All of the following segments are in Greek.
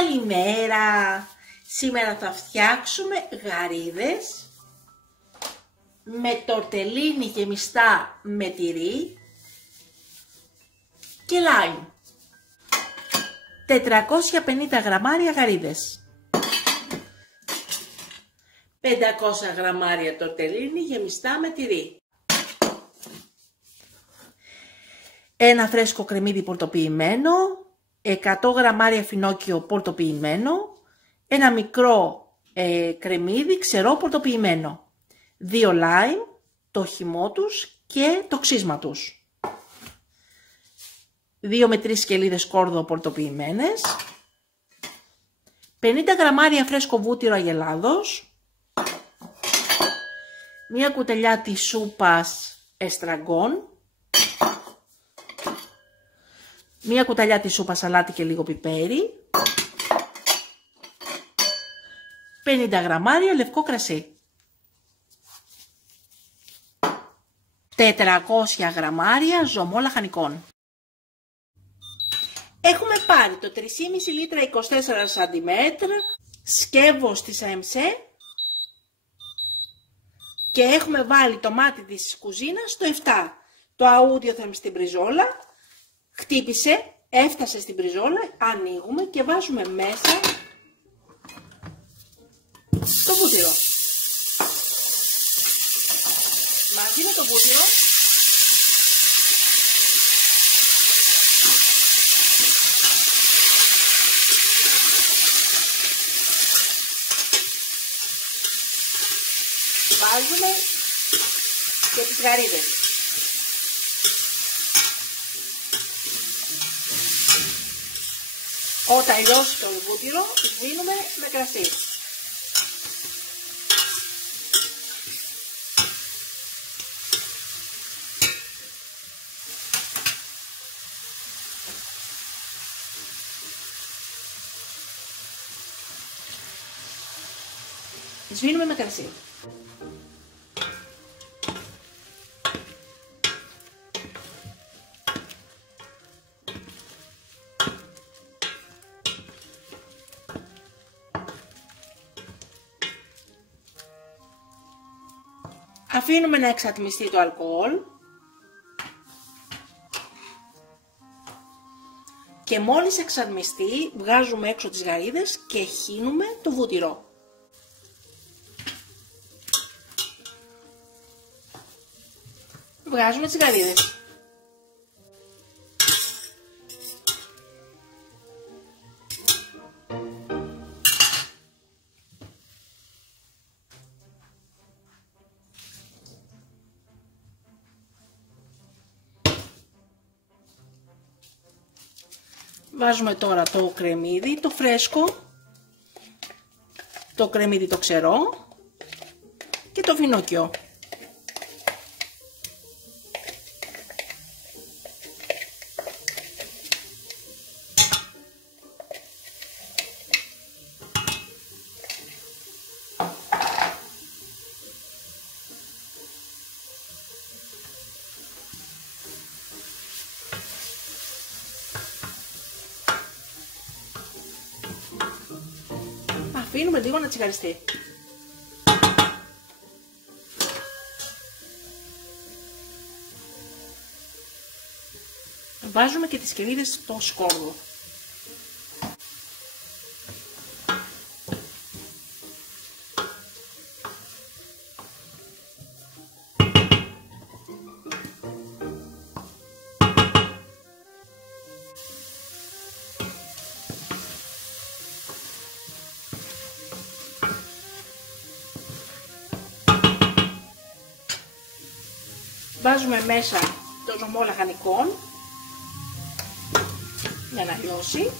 Καλημέρα! Σήμερα θα φτιάξουμε γαρίδες με τορτελίνι γεμιστά με τυρί και λάιμ. 450 γραμμάρια γαρίδες. 500 γραμμάρια τορτελίνι γεμιστά με τυρί. Ένα φρέσκο κρεμμύδι πορτοποιημένο, 100 γραμμάρια φινόκιο πορτοποιημένο, ένα μικρό κρεμμύδι ξερό πορτοποιημένο, 2 λάιμ, το χυμό τους και το ξύσμα τους, 2 με 3 σκελίδες κόρδο πορτοποιημένες, 50 γραμμάρια φρέσκο βούτυρο αγελάδος, μία κουταλιά της σούπας εστραγκόν, μία κουταλιά της σούπας σαλάτι και λίγο πιπέρι, 50 γραμμάρια λευκό κρασί, 400 γραμμάρια ζωμό λαχανικών. Έχουμε πάρει το 3,5 λίτρα 24 cm σκεύος της AMC και έχουμε βάλει το μάτι της κουζίνας στο 7. Το αούδιο θα είναι στην μπριζόλα. Χτύπησε, έφτασε στην μπριζόλα, ανοίγουμε και βάζουμε μέσα το βούτυρο. Μαζί με το βούτυρο βάζουμε και τις γαρίδες. Όταν λιώσει το βούτυρο, σβήνουμε με κρασί. Σβήνουμε με κρασί. Αφήνουμε να εξατμιστεί το αλκοόλ και μόλις εξατμιστεί βγάζουμε έξω τις γαρίδες και χύνουμε το βούτυρο. Βγάζουμε τις γαρίδες. Βάζουμε τώρα το κρεμμύδι, το φρέσκο, το κρεμμύδι το ξερό και το φινόκιο. Αφήνουμε λίγο να τσιγαριστεί. Βάζουμε και τις σκελίδες στο σκόρδο. Βάζουμε μέσα το ζωμό λαχανικών για να λιώσει.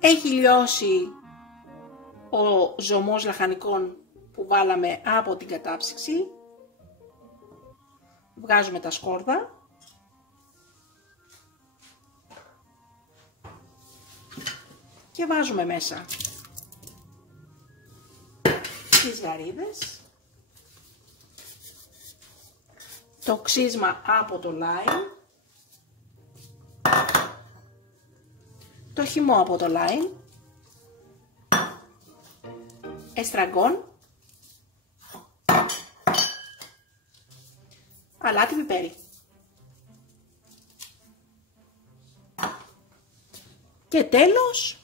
Έχει λιώσει ο ζωμός λαχανικών που βάλαμε από την κατάψυξη. Βγάζουμε τα σκόρδα. Και βάζουμε μέσα τις γαρίδες, το ξύσμα από το λάιμ χυμό από το λάιμ, εστραγκόν, αλάτι πιπέρι. Και τέλος,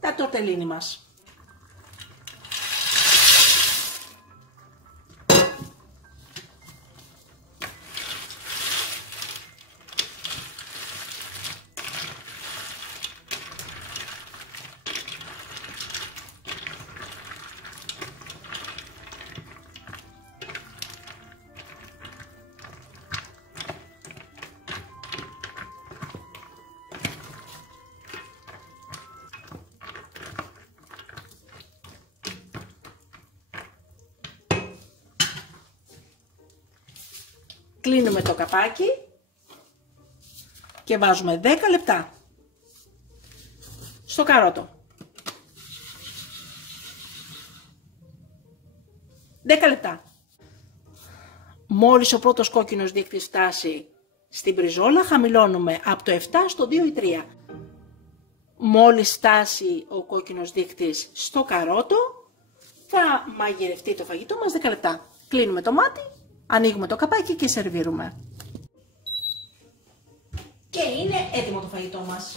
τα τορτελίνι μας. Κλείνουμε το καπάκι και βάζουμε 10 λεπτά στο καρότο. 10 λεπτά. Μόλις ο πρώτος κόκκινος δείκτης φτάσει στην μπριζόλα, χαμηλώνουμε από το 7 στο 2 ή 3. Μόλις φτάσει ο κόκκινος δείκτης στο καρότο, θα μαγειρευτεί το φαγητό μας 10 λεπτά. Κλείνουμε το μάτι. Ανοίγουμε το καπάκι και σερβίρουμε. Και είναι έτοιμο το φαγητό μας.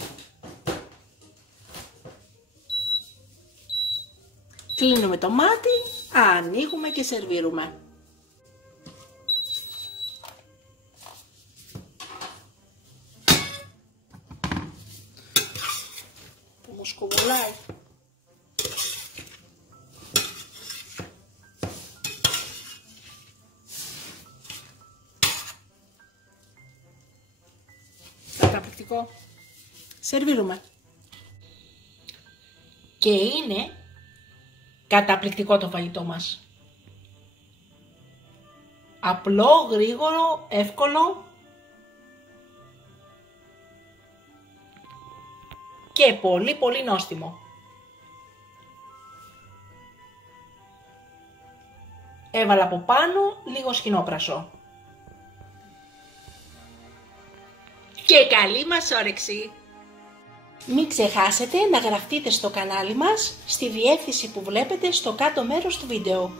Κλείνουμε το μάτι, ανοίγουμε και σερβίρουμε. Που μου σκουβουλάει. Καταπληκτικό. Σερβίρουμε. Και είναι καταπληκτικό το φαγητό μας. Απλό, γρήγορο, εύκολο και πολύ πολύ νόστιμο. Έβαλα από πάνω λίγο σκηνόπρασο. Και καλή μας όρεξη! Μην ξεχάσετε να γραφτείτε στο κανάλι μας στη διεύθυνση που βλέπετε στο κάτω μέρος του βίντεο.